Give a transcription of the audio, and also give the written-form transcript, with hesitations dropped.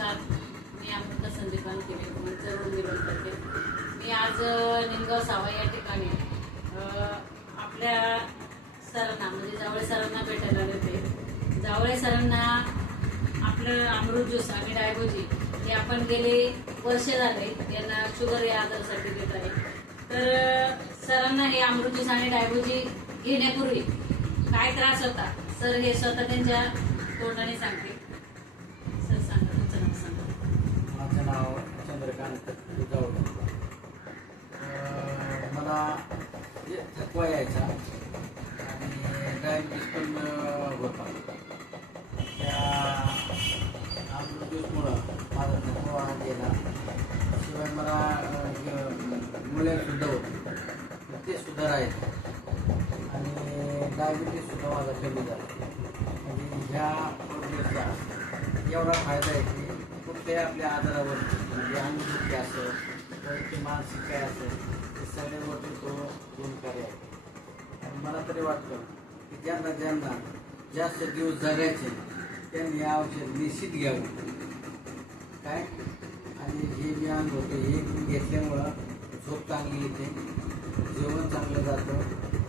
नमस्कार, मी अमृता संदीप केले मंचरून निवड करते. मी आज निमगाव सावा या ठिकाणी आपल्या सरांना म्हणजे जावळे सरांना भेटायला होते. जावळे सरांना आपलं अमृत ज्यूस आणि डायबोजी हे आपण गेले वर्ष झाले यांना शुगर या आजारासाठी देत आहे. तर सरांना हे अमृत ज्यूस आणि डायबोजी घेण्यापूर्वी काय त्रास होता सर हे स्वतः त्यांच्या तोंडाने सांगते. सर सांगा, तुमचं नाव सांगा. माझं नाव चंद्रकांत जावळे. मला थकवा यायचा आणि डायबिटीस पण होता. त्या अमृत ज्यूसमुळं माझा थकवा गेला. शिवाय मला मुळेसुद्धा होतं ते सुद्धा राहिलं आणि डायबिटीससुद्धा माझा कमी झाला. म्हणजे ह्या प्रोग्रेसचा एवढा फायदा आहे की कुठल्याही आपल्या आजारावर म्हणजे अंगदुखी असेल तर ते मानसिक काय असेल ते सगळ्यावरती तो गुणकारी आहे. आणि मला तरी वाटतं की ज्यांना जास्त दिवस जगायचे त्यांनी हे औषध निश्चित घ्यावं काय. आणि हे मी अनुभवतो हे घेतल्यामुळं झोप चांगली येते, जेवण चांगलं जातं,